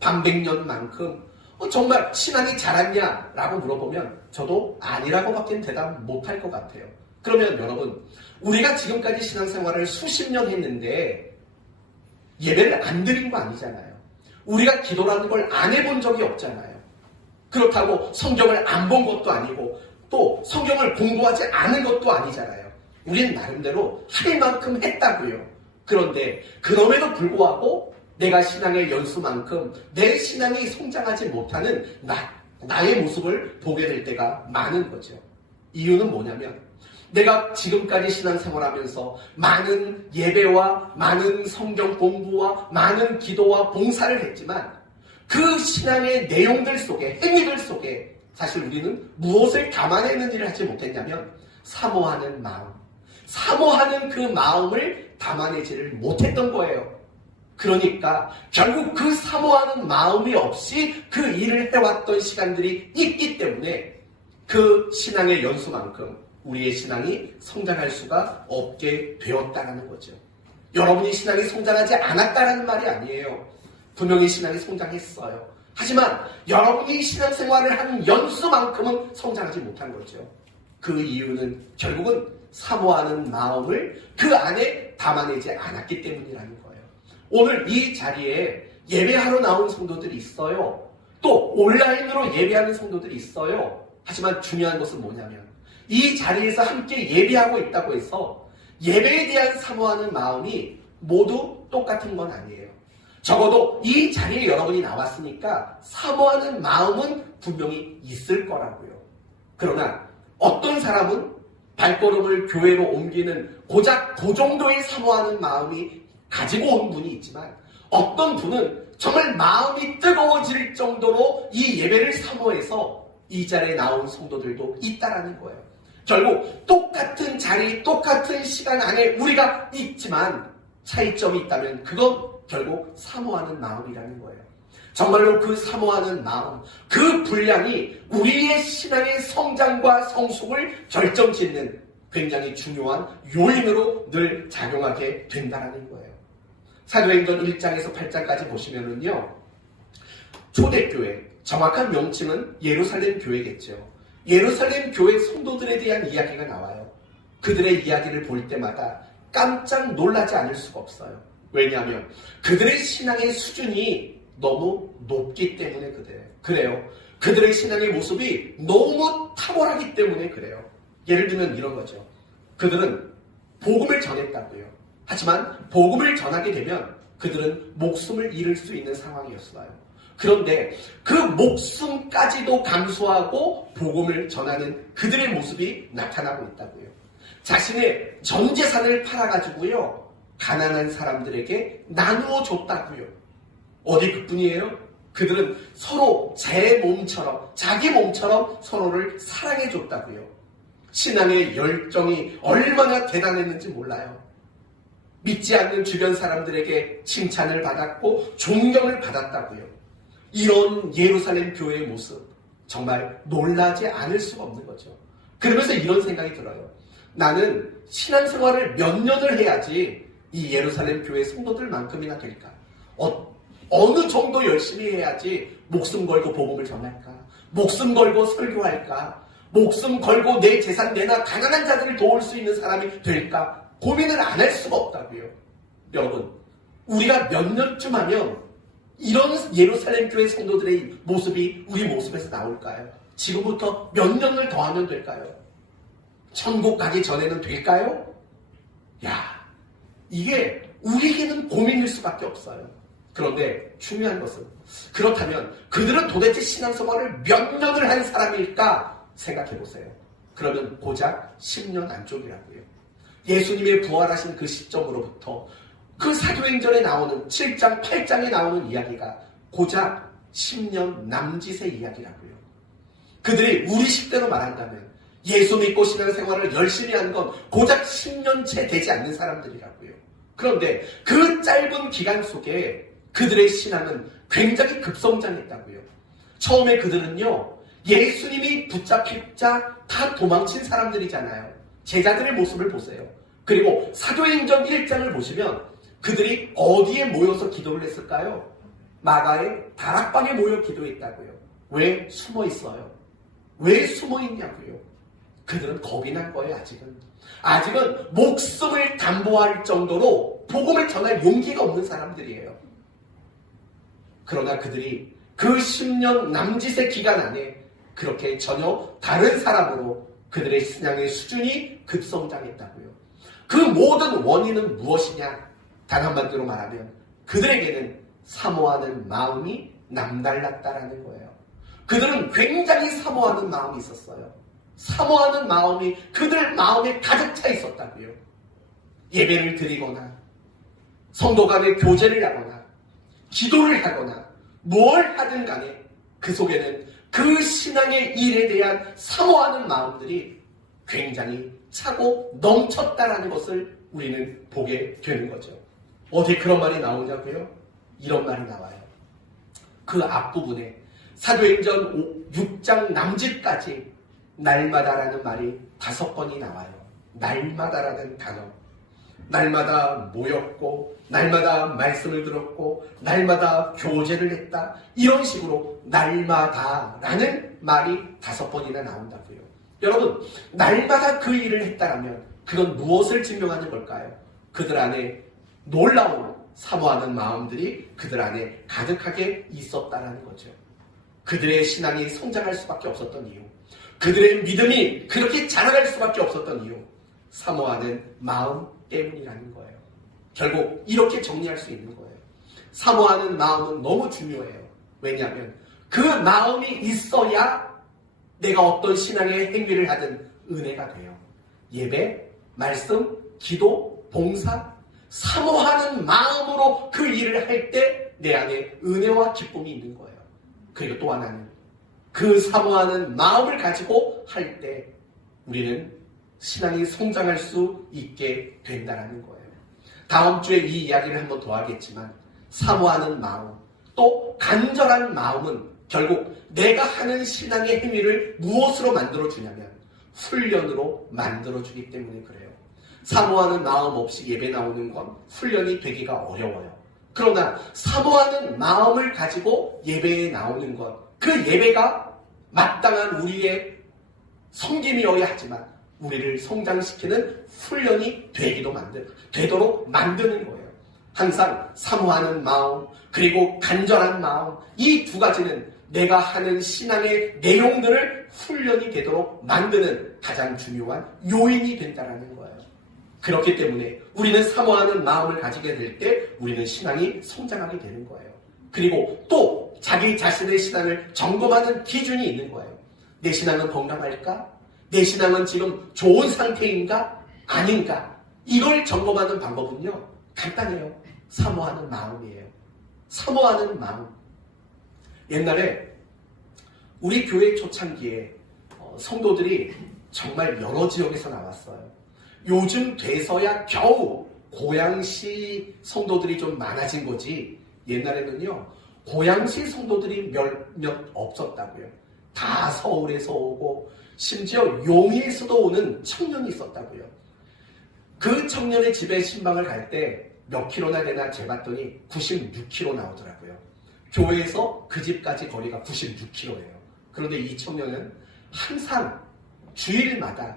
반백년만큼 정말 신앙이 자랐냐라고 물어보면 저도 아니라고밖에 대답 못할 것 같아요. 그러면 여러분, 우리가 지금까지 신앙생활을 수십 년 했는데 예배를 안 드린 거 아니잖아요. 우리가 기도라는 걸 안 해본 적이 없잖아요. 그렇다고 성경을 안 본 것도 아니고 또 성경을 공부하지 않은 것도 아니잖아요. 우리는 나름대로 할 만큼 했다고요. 그런데 그럼에도 불구하고 내가 신앙의 연수만큼 내 신앙이 성장하지 못하는 나의 모습을 보게 될 때가 많은 거죠. 이유는 뭐냐면 내가 지금까지 신앙생활하면서 많은 예배와 많은 성경 공부와 많은 기도와 봉사를 했지만 그 신앙의 내용들 속에, 행위들 속에 사실 우리는 무엇을 담아내는 일을 하지 못했냐면 사모하는 마음, 사모하는 그 마음을 담아내지를 못했던 거예요. 그러니까 결국 그 사모하는 마음이 없이 그 일을 해왔던 시간들이 있기 때문에 그 신앙의 연수만큼 우리의 신앙이 성장할 수가 없게 되었다는 거죠. 여러분이 신앙이 성장하지 않았다는 말이 아니에요. 분명히 신앙이 성장했어요. 하지만 여러분이 신앙생활을 하는 연수만큼은 성장하지 못한 거죠. 그 이유는 결국은 사모하는 마음을 그 안에 담아내지 않았기 때문이라는 거예요. 오늘 이 자리에 예배하러 나온 성도들이 있어요. 또 온라인으로 예배하는 성도들이 있어요. 하지만 중요한 것은 뭐냐면 이 자리에서 함께 예배하고 있다고 해서 예배에 대한 사모하는 마음이 모두 똑같은 건 아니에요. 적어도 이 자리에 여러분이 나왔으니까 사모하는 마음은 분명히 있을 거라고요. 그러나 어떤 사람은 발걸음을 교회로 옮기는 고작 그 정도의 사모하는 마음이 가지고 온 분이 있지만 어떤 분은 정말 마음이 뜨거워질 정도로 이 예배를 사모해서 이 자리에 나온 성도들도 있다라는 거예요. 결국 똑같은 자리, 똑같은 시간 안에 우리가 있지만 차이점이 있다면 그건 결국 사모하는 마음이라는 거예요. 정말로 그 사모하는 마음, 그 분량이 우리의 신앙의 성장과 성숙을 결정짓는 굉장히 중요한 요인으로 늘 작용하게 된다는 거예요. 사도행전 1장에서 8장까지 보시면은요, 초대교회, 정확한 명칭은 예루살렘 교회겠죠. 예루살렘 교회 성도들에 대한 이야기가 나와요. 그들의 이야기를 볼 때마다 깜짝 놀라지 않을 수가 없어요. 왜냐하면 그들의 신앙의 수준이 너무 높기 때문에 그래요. 그들의 신앙의 모습이 너무 탁월하기 때문에 그래요. 예를 들면 이런 거죠. 그들은 복음을 전했다고요. 하지만 복음을 전하게 되면 그들은 목숨을 잃을 수 있는 상황이었어요. 그런데 그 목숨까지도 감수하고 복음을 전하는 그들의 모습이 나타나고 있다고요. 자신의 전 재산을 팔아가지고요, 가난한 사람들에게 나누어 줬다고요. 어디 그뿐이에요? 그들은 서로 제 몸처럼, 자기 몸처럼 서로를 사랑해 줬다고요. 신앙의 열정이 얼마나 대단했는지 몰라요. 믿지 않는 주변 사람들에게 칭찬을 받았고 존경을 받았다고요. 이런 예루살렘 교회의 모습, 정말 놀라지 않을 수가 없는 거죠. 그러면서 이런 생각이 들어요. 나는 신앙생활을 몇 년을 해야지 이 예루살렘 교회 성도들만큼이나 될까? 어느 정도 열심히 해야지 목숨 걸고 복음을 전할까? 목숨 걸고 설교할까? 목숨 걸고 내 재산 내나 가난한 자들을 도울 수 있는 사람이 될까? 고민을 안 할 수가 없다고요. 여러분, 우리가 몇 년쯤 하면 이런 예루살렘 교회 성도들의 모습이 우리 모습에서 나올까요? 지금부터 몇 년을 더 하면 될까요? 천국 가기 전에는 될까요? 야, 이게 우리에게는 고민일 수밖에 없어요. 그런데 중요한 것은, 그렇다면 그들은 도대체 신앙생활을 몇 년을 한 사람일까 생각해보세요. 그러면 고작 10년 안쪽이라고요. 예수님의 부활하신 그 시점으로부터 그 사도행전에 나오는 7장, 8장에 나오는 이야기가 고작 10년 남짓의 이야기라고요. 그들이 우리 식대로 말한다면 예수 믿고 신앙생활을 열심히 한 건 고작 10년 채 되지 않는 사람들이라고요. 그런데 그 짧은 기간 속에 그들의 신앙은 굉장히 급성장했다고요. 처음에 그들은요, 예수님이 붙잡히자 다 도망친 사람들이잖아요. 제자들의 모습을 보세요. 그리고 사도행전 1장을 보시면 그들이 어디에 모여서 기도를 했을까요? 마가의 다락방에 모여 기도했다고요. 왜 숨어 있어요? 왜 숨어 있냐고요? 그들은 겁이 난 거예요. 아직은 목숨을 담보할 정도로 복음을 전할 용기가 없는 사람들이에요. 그러나 그들이 그 10년 남짓의 기간 안에 그렇게 전혀 다른 사람으로 그들의 신앙의 수준이 급성장했다고요. 그 모든 원인은 무엇이냐? 단 한마디로 말하면 그들에게는 사모하는 마음이 남달랐다라는 거예요. 그들은 굉장히 사모하는 마음이 있었어요. 사모하는 마음이 그들 마음에 가득 차 있었다고요. 예배를 드리거나 성도 간에 교제를 하거나 기도를 하거나 뭘 하든 간에 그 속에는 그 신앙의 일에 대한 사모하는 마음들이 굉장히 차고 넘쳤다라는 것을 우리는 보게 되는 거죠. 어디 그런 말이 나오냐고요? 이런 말이 나와요. 그 앞부분에 사도행전 6장 남짓까지 날마다라는 말이 5번이 나와요. 날마다라는 단어. 날마다 모였고 날마다 말씀을 들었고 날마다 교제를 했다. 이런 식으로 날마다라는 말이 5번이나 나온다고요. 여러분, 날마다 그 일을 했다라면 그건 무엇을 증명하는 걸까요? 그들 안에 놀라운 사모하는 마음들이 그들 안에 가득하게 있었다라는 거죠. 그들의 신앙이 성장할 수밖에 없었던 이유, 그들의 믿음이 그렇게 자라날 수밖에 없었던 이유, 사모하는 마음 때문이라는 거예요. 결국 이렇게 정리할 수 있는 거예요. 사모하는 마음은 너무 중요해요. 왜냐하면 그 마음이 있어야 내가 어떤 신앙의 행위를 하든 은혜가 돼요. 예배, 말씀, 기도, 봉사, 사모하는 마음으로 그 일을 할 때 내 안에 은혜와 기쁨이 있는 거예요. 그리고 또 하나는 그 사모하는 마음을 가지고 할 때 우리는 신앙이 성장할 수 있게 된다는 거예요. 다음 주에 이 이야기를 한번 더 하겠지만 사모하는 마음, 또 간절한 마음은 결국 내가 하는 신앙의 행위를 무엇으로 만들어주냐면 훈련으로 만들어주기 때문에 그래요. 사모하는 마음 없이 예배 나오는 건 훈련이 되기가 어려워요. 그러나 사모하는 마음을 가지고 예배에 나오는 것, 그 예배가 마땅한 우리의 섬김이어야 하지만 우리를 성장시키는 훈련이 되도록 만드는 거예요. 항상 사모하는 마음, 그리고 간절한 마음, 이 두 가지는 내가 하는 신앙의 내용들을 훈련이 되도록 만드는 가장 중요한 요인이 된다는 거예요. 그렇기 때문에 우리는 사모하는 마음을 가지게 될 때 우리는 신앙이 성장하게 되는 거예요. 그리고 또 자기 자신의 신앙을 점검하는 기준이 있는 거예요. 내 신앙은 건강할까? 내 신앙은 지금 좋은 상태인가? 아닌가? 이걸 점검하는 방법은요, 간단해요. 사모하는 마음이에요. 사모하는 마음. 옛날에 우리 교회 초창기에 성도들이 정말 여러 지역에서 나왔어요. 요즘 돼서야 겨우 고양시 성도들이 좀 많아진 거지, 옛날에는요 고양시 성도들이 몇 없었다고요. 다 서울에서 오고 심지어 용인에서도 오는 청년이 있었다고요. 그 청년의 집에 신방을 갈 때 몇 킬로나 되나 재봤더니 96km 나오더라고요. 교회에서 그 집까지 거리가 96km예요. 그런데 이 청년은 항상 주일마다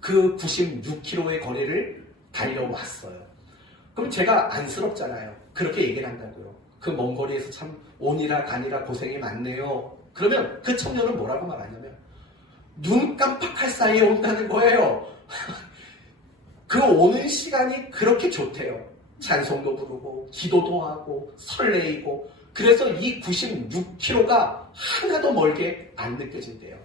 그 96km의 거리를 달려왔어요. 그럼 제가 안쓰럽잖아요. 그렇게 얘기를 한다고요. 그 먼 거리에서 참 오니라 가니라 고생이 많네요. 그러면 그 청년은 뭐라고 말하냐면 눈 깜빡할 사이에 온다는 거예요. 그 오는 시간이 그렇게 좋대요. 찬송도 부르고 기도도 하고 설레이고, 그래서 이 96km가 하나도 멀게 안 느껴진대요.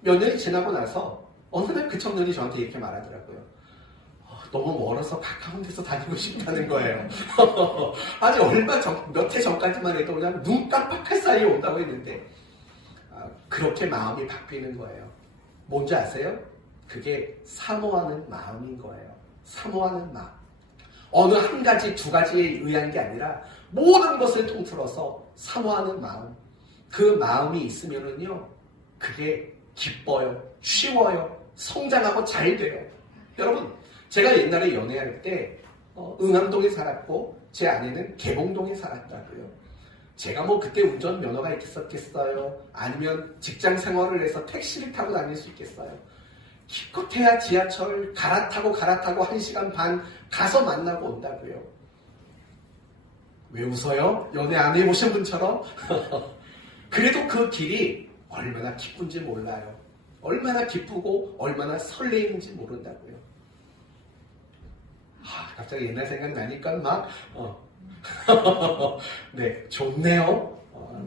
몇 년이 지나고 나서 어느 날 그 청년이 저한테 이렇게 말하더라고요. 너무 멀어서 가까운 데서 다니고 싶다는 거예요. 아니 몇 해 전까지만 해도 그냥 눈 깜빡할 사이에 온다고 했는데 그렇게 마음이 바뀌는 거예요. 뭔지 아세요? 그게 사모하는 마음인 거예요. 사모하는 마음. 어느 한 가지, 두 가지에 의한 게 아니라 모든 것을 통틀어서 사모하는 마음. 그 마음이 있으면은요, 그게 기뻐요, 쉬워요, 성장하고 잘 돼요. 여러분, 제가 옛날에 연애할 때 응암동에 살았고 제 아내는 개봉동에 살았다고요. 제가 뭐 그때 운전면허가 있었겠어요? 아니면 직장 생활을 해서 택시를 타고 다닐 수 있겠어요? 기껏해야 지하철 갈아타고 1시간 반 가서 만나고 온다고요. 왜 웃어요? 연애 안 해보신 분처럼? 그래도 그 길이 얼마나 기쁜지 몰라요. 얼마나 기쁘고 얼마나 설레이는지 모른다고요. 갑자기 옛날 생각나니까 막 네, 좋네요.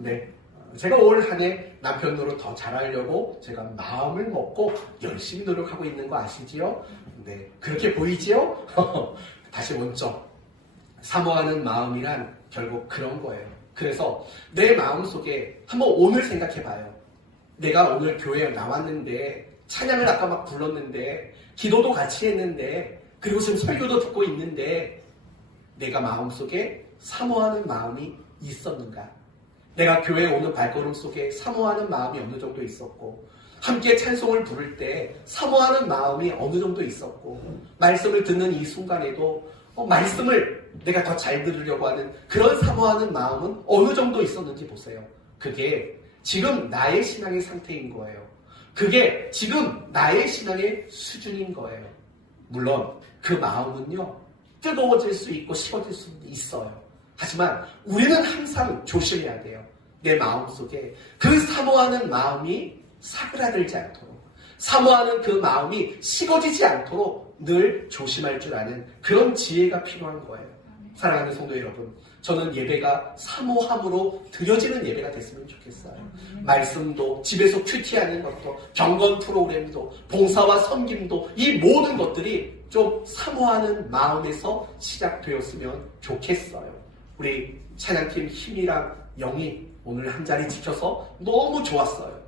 네, 제가 올 한 해 남편 노릇 더 잘하려고 제가 마음을 먹고 열심히 노력하고 있는 거 아시지요? 네, 그렇게 보이지요? 다시 먼저 사모하는 마음이란 결국 그런 거예요. 그래서 내 마음속에 한번 오늘 생각해봐요. 내가 오늘 교회에 나왔는데 찬양을 아까 막 불렀는데 기도도 같이 했는데 그리고 지금 설교도 듣고 있는데 내가 마음속에 사모하는 마음이 있었는가? 내가 교회에 오는 발걸음 속에 사모하는 마음이 어느 정도 있었고 함께 찬송을 부를 때 사모하는 마음이 어느 정도 있었고 말씀을 듣는 이 순간에도 말씀을 내가 더 잘 들으려고 하는 그런 사모하는 마음은 어느 정도 있었는지 보세요. 그게 지금 나의 신앙의 상태인 거예요. 그게 지금 나의 신앙의 수준인 거예요. 물론 그 마음은요, 뜨거워질 수 있고 식어질 수 있어요. 하지만 우리는 항상 조심해야 돼요. 내 마음속에 그 사모하는 마음이 사그라들지 않도록, 사모하는 그 마음이 식어지지 않도록 늘 조심할 줄 아는 그런 지혜가 필요한 거예요. 사랑하는 성도 여러분, 저는 예배가 사모함으로 드려지는 예배가 됐으면 좋겠어요. 말씀도, 집에서 큐티하는 것도, 경건 프로그램도, 봉사와 섬김도, 이 모든 것들이 좀 사모하는 마음에서 시작되었으면 좋겠어요. 우리 찬양팀 힘이랑 영이 오늘 한 자리 지켜서 너무 좋았어요.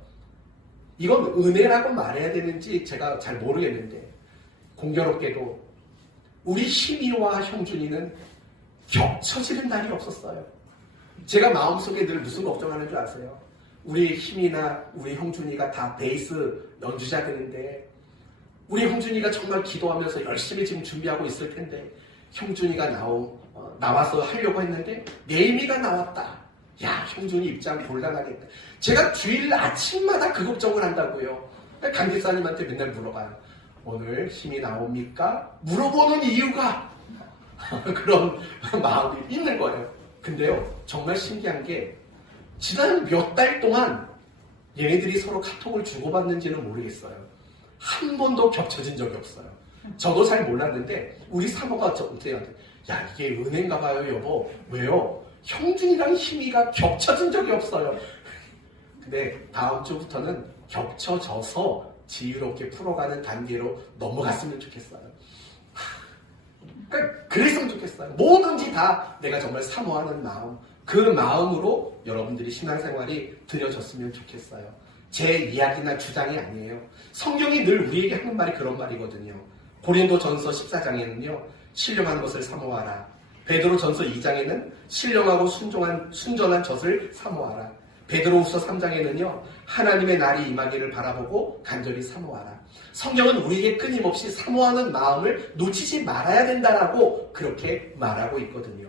이건 은혜라고 말해야 되는지 제가 잘 모르겠는데 공교롭게도 우리 힘이와 형준이는 겹쳐지는 날이 없었어요. 제가 마음속에 늘 무슨 걱정하는 줄 아세요? 우리 힘이나 우리 형준이가 다 베이스 연주자들인데 우리 형준이가 정말 기도하면서 열심히 지금 준비하고 있을 텐데 형준이가 나와서 하려고 했는데 네이미가 나왔다. 야, 형준이 입장 곤란하겠다. 제가 주일 아침마다 그 걱정을 한다고요. 강집사님한테 맨날 물어봐요. 오늘 힘이 나옵니까? 물어보는 이유가 그런 마음이 있는 거예요. 근데요, 정말 신기한 게 지난 몇 달 동안 얘네들이 서로 카톡을 주고받는지는 모르겠어요. 한 번도 겹쳐진 적이 없어요. 저도 잘 몰랐는데 우리 사모가 어때요? 야, 이게 은혜인가 봐요, 여보. 왜요? 형준이랑 힘이가 겹쳐진 적이 없어요. 근데 다음 주부터는 겹쳐져서 지혜롭게 풀어가는 단계로 넘어갔으면 좋겠어요. 그러니까 그랬으면 좋겠어요. 뭐든지 다 내가 정말 사모하는 마음, 그 마음으로 여러분들이 신앙생활이 드려졌으면 좋겠어요. 제 이야기나 주장이 아니에요. 성경이 늘 우리에게 하는 말이 그런 말이거든요. 고린도전서 14장에는요. 신령한 것을 사모하라. 베드로전서 2장에는 신령하고 순전한 젖을 사모하라. 베드로후서 3장에는요. 하나님의 날이 임하기를 바라보고 간절히 사모하라. 성경은 우리에게 끊임없이 사모하는 마음을 놓치지 말아야 된다라고 그렇게 말하고 있거든요.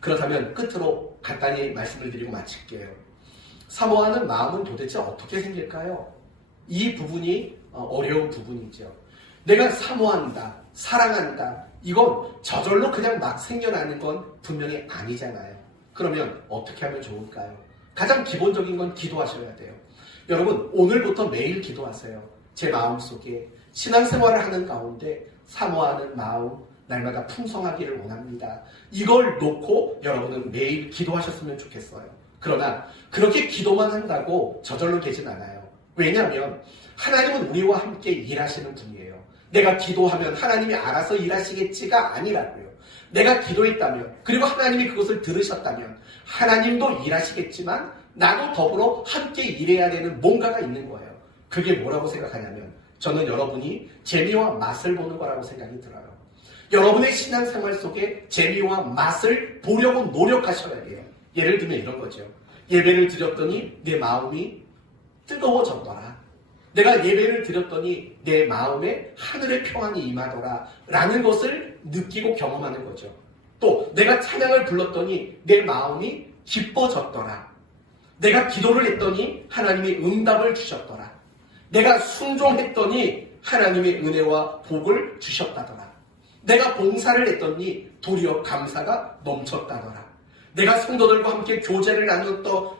그렇다면 끝으로 간단히 말씀을 드리고 마칠게요. 사모하는 마음은 도대체 어떻게 생길까요? 이 부분이 어려운 부분이죠. 내가 사모한다, 사랑한다, 이건 저절로 그냥 막 생겨나는 건 분명히 아니잖아요. 그러면 어떻게 하면 좋을까요? 가장 기본적인 건 기도하셔야 돼요. 여러분, 오늘부터 매일 기도하세요. 제 마음속에 신앙생활을 하는 가운데 사모하는 마음 날마다 풍성하기를 원합니다. 이걸 놓고 여러분은 매일 기도하셨으면 좋겠어요. 그러나 그렇게 기도만 한다고 저절로 되진 않아요. 왜냐하면 하나님은 우리와 함께 일하시는 분이에요. 내가 기도하면 하나님이 알아서 일하시겠지가 아니라고요. 내가 기도했다면, 그리고 하나님이 그것을 들으셨다면 하나님도 일하시겠지만 나도 더불어 함께 일해야 되는 뭔가가 있는 거예요. 그게 뭐라고 생각하냐면 저는 여러분이 재미와 맛을 보는 거라고 생각이 들어요. 여러분의 신앙생활 속에 재미와 맛을 보려고 노력하셔야 돼요. 예를 들면 이런 거죠. 예배를 드렸더니 내 마음이 뜨거워졌더라. 내가 예배를 드렸더니 내 마음에 하늘의 평안이 임하더라 라는 것을 느끼고 경험하는 거죠. 또 내가 찬양을 불렀더니 내 마음이 기뻐졌더라. 내가 기도를 했더니 하나님이 응답을 주셨더라. 내가 순종했더니 하나님의 은혜와 복을 주셨다더라. 내가 봉사를 했더니 도리어 감사가 넘쳤다더라. 내가 성도들과 함께 교제를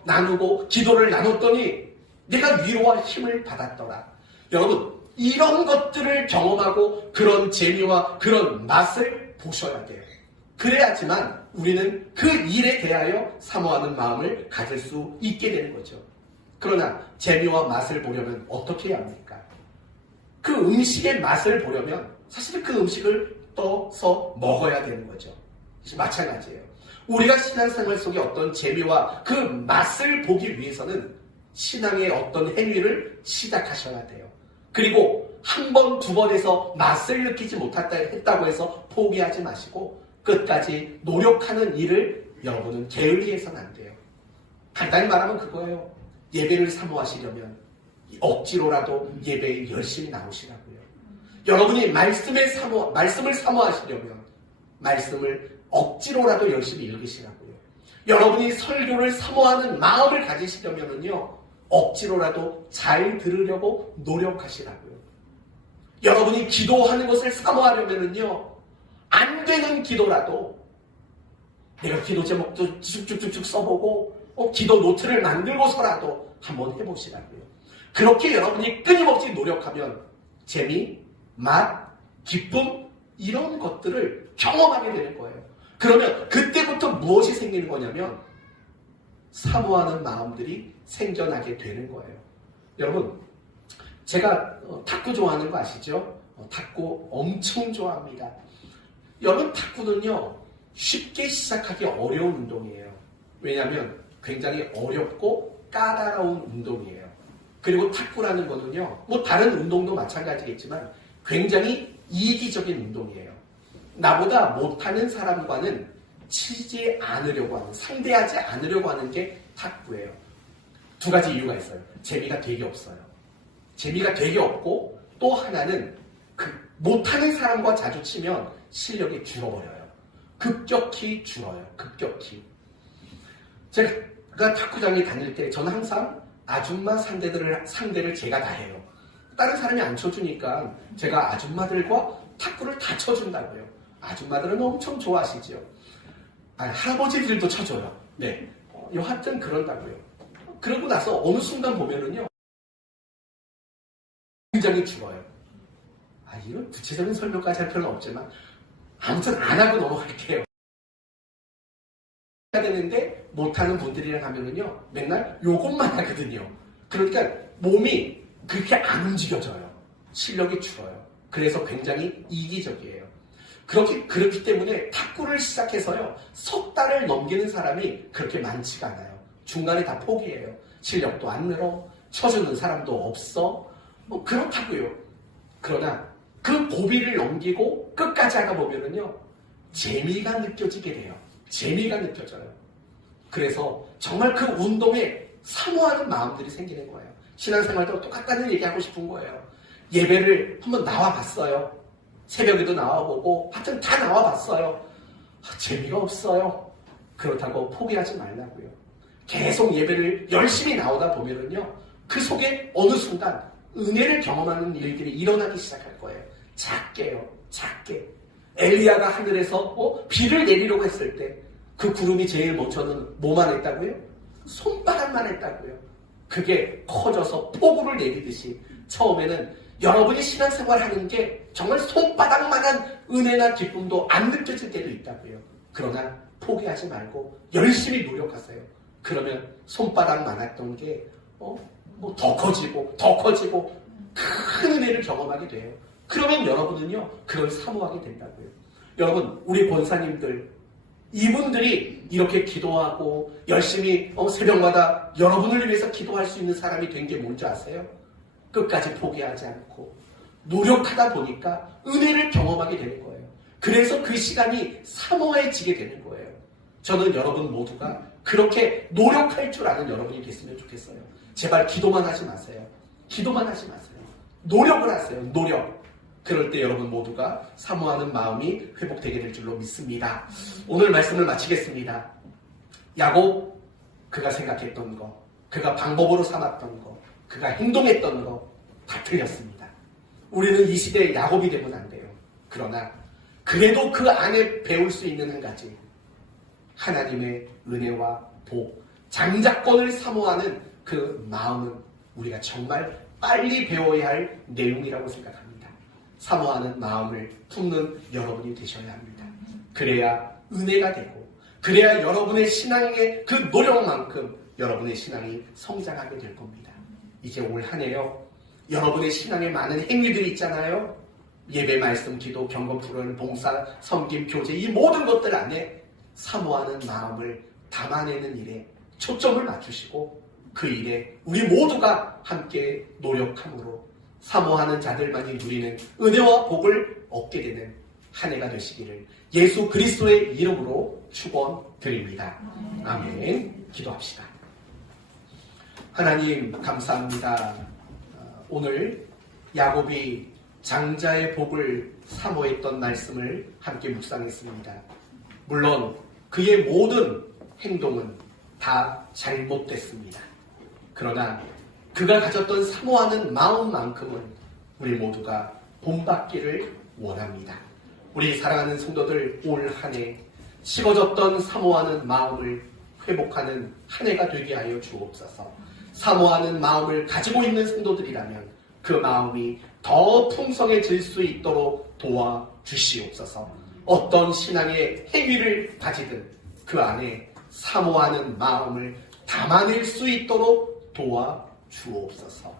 나누고 기도를 나눴더니 내가 위로와 힘을 받았더라. 여러분, 이런 것들을 경험하고 그런 재미와 그런 맛을 보셔야 돼요. 그래야지만 우리는 그 일에 대하여 사모하는 마음을 가질 수 있게 되는 거죠. 그러나 재미와 맛을 보려면 어떻게 해야 합니까? 그 음식의 맛을 보려면 사실 그 음식을 떠서 먹어야 되는 거죠. 마찬가지예요. 우리가 신앙생활 속에 어떤 재미와 그 맛을 보기 위해서는 신앙의 어떤 행위를 시작하셔야 돼요. 그리고 한 번, 두 번에서 맛을 느끼지 못했다고 해서 포기하지 마시고 끝까지 노력하는 일을 여러분은 게을리해서는 안 돼요. 간단히 말하면 그거예요. 예배를 사모하시려면 억지로라도 예배에 열심히 나오시라고요. 여러분이 말씀을 사모하시려면 말씀을 억지로라도 열심히 읽으시라고요. 여러분이 설교를 사모하는 마음을 가지시려면요 억지로라도 잘 들으려고 노력하시라고요. 여러분이 기도하는 것을 사모하려면요 안 되는 기도라도 내가 기도 제목도 쭉쭉쭉쭉 써보고 기도 노트를 만들고서라도 한번 해보시라고요. 그렇게 여러분이 끊임없이 노력하면 재미, 맛, 기쁨 이런 것들을 경험하게 되는 거예요. 그러면 그때부터 무엇이 생기는 거냐면 사모하는 마음들이 생겨나게 되는 거예요. 여러분, 제가 탁구 좋아하는 거 아시죠? 탁구 엄청 좋아합니다. 여러분, 탁구는요 쉽게 시작하기 어려운 운동이에요. 왜냐하면 굉장히 어렵고 까다로운 운동이에요. 그리고 탁구라는 거는요 뭐 다른 운동도 마찬가지겠지만 굉장히 이기적인 운동이에요. 나보다 못하는 사람과는 치지 않으려고 하는, 상대하지 않으려고 하는 게 탁구예요. 두 가지 이유가 있어요. 재미가 되게 없어요. 재미가 되게 없고 또 하나는 못하는 사람과 자주 치면 실력이 줄어버려요. 급격히 줄어요. 급격히. 제가 탁구장에 다닐 때 저는 항상 아줌마 상대를 제가 다 해요. 다른 사람이 안 쳐주니까 제가 아줌마들과 탁구를 다 쳐준다고요. 아줌마들은 엄청 좋아하시죠. 할아버지들도 쳐줘요. 네. 여하튼 그런다고요. 그러고 나서 어느 순간 보면은요 굉장히 줄어요. 이런 구체적인 설명까지 할 필요는 없지만 아무튼 안 하고 넘어갈게요. 해야 되는데 못하는 분들이랑 하면은요 맨날 요것만 하거든요. 그러니까 몸이 그렇게 안 움직여져요. 실력이 줄어요. 그래서 굉장히 이기적이에요. 그렇기 때문에 탁구를 시작해서요 석 달을 넘기는 사람이 그렇게 많지가 않아요. 중간에 다 포기해요. 실력도 안 늘어, 쳐주는 사람도 없어, 뭐 그렇다고요. 그러나 그 고비를 넘기고 끝까지 하다 보면은요 재미가 느껴지게 돼요. 재미가 느껴져요. 그래서 정말 그 운동에 사모하는 마음들이 생기는 거예요. 신앙생활도 똑같다는 얘기하고 싶은 거예요. 예배를 한번 나와봤어요. 새벽에도 나와보고 하여튼 다 나와봤어요. 재미가 없어요. 그렇다고 포기하지 말라고요. 계속 예배를 열심히 나오다 보면은요 그 속에 어느 순간 은혜를 경험하는 일들이 일어나기 시작할 거예요. 작게요. 작게. 엘리야가 하늘에서 비를 내리려고 했을 때 그 구름이 제일 먼저는 뭐만 했다고요? 손바닥만 했다고요. 그게 커져서 폭우를 내리듯이 처음에는 여러분이 신앙생활 하는 게 정말 손바닥만한 은혜나 기쁨도 안 느껴질 때도 있다고요. 그러나 포기하지 말고 열심히 노력하세요. 그러면 손바닥만 했던 게 더 커지고 큰 은혜를 경험하게 돼요. 그러면 여러분은요 그걸 사모하게 된다고요. 여러분, 우리 권사님들 이분들이 이렇게 기도하고 열심히 새벽마다 여러분을 위해서 기도할 수 있는 사람이 된 게 뭔지 아세요? 끝까지 포기하지 않고 노력하다 보니까 은혜를 경험하게 되는 거예요. 그래서 그 시간이 사모해지게 되는 거예요. 저는 여러분 모두가 그렇게 노력할 줄 아는 여러분이 됐으면 좋겠어요. 제발 기도만 하지 마세요. 기도만 하지 마세요. 노력을 하세요. 노력. 그럴 때 여러분 모두가 사모하는 마음이 회복되게 될 줄로 믿습니다. 오늘 말씀을 마치겠습니다. 야곱, 그가 생각했던 거, 그가 방법으로 삼았던 거, 그가 행동했던 거, 다 틀렸습니다. 우리는 이 시대에 야곱이 되면 안 돼요. 그러나 그래도 그 안에 배울 수 있는 한 가지, 하나님의 은혜와 복, 장자권을 사모하는 그 마음은 우리가 정말 빨리 배워야 할 내용이라고 생각합니다. 사모하는 마음을 품는 여러분이 되셔야 합니다. 그래야 은혜가 되고, 그래야 여러분의 신앙의 그 노력만큼 여러분의 신앙이 성장하게 될 겁니다. 이제 올 한 해요, 여러분의 신앙에 많은 행위들이 있잖아요. 예배, 말씀, 기도, 경건, 프로그램, 봉사, 섬김, 교제, 이 모든 것들 안에 사모하는 마음을 담아내는 일에 초점을 맞추시고, 그 일에 우리 모두가 함께 노력함으로 사모하는 자들만이 누리는 은혜와 복을 얻게 되는 한 해가 되시기를 예수 그리스도의 이름으로 축원드립니다. 아멘. 기도합시다. 하나님 감사합니다. 오늘 야곱이 장자의 복을 사모했던 말씀을 함께 묵상했습니다. 물론 그의 모든 행동은 다 잘못됐습니다. 그러나 그가 가졌던 사모하는 마음만큼은 우리 모두가 본받기를 원합니다. 우리 사랑하는 성도들, 올 한 해 식어졌던 사모하는 마음을 회복하는 한 해가 되게 하여 주옵소서. 사모하는 마음을 가지고 있는 성도들이라면 그 마음이 더 풍성해질 수 있도록 도와주시옵소서. 어떤 신앙의 행위를 가지든 그 안에 사모하는 마음을 담아낼 수 있도록 도와주옵소서.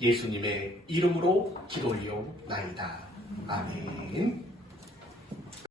예수님의 이름으로 기도 올리옵나이다. 아멘.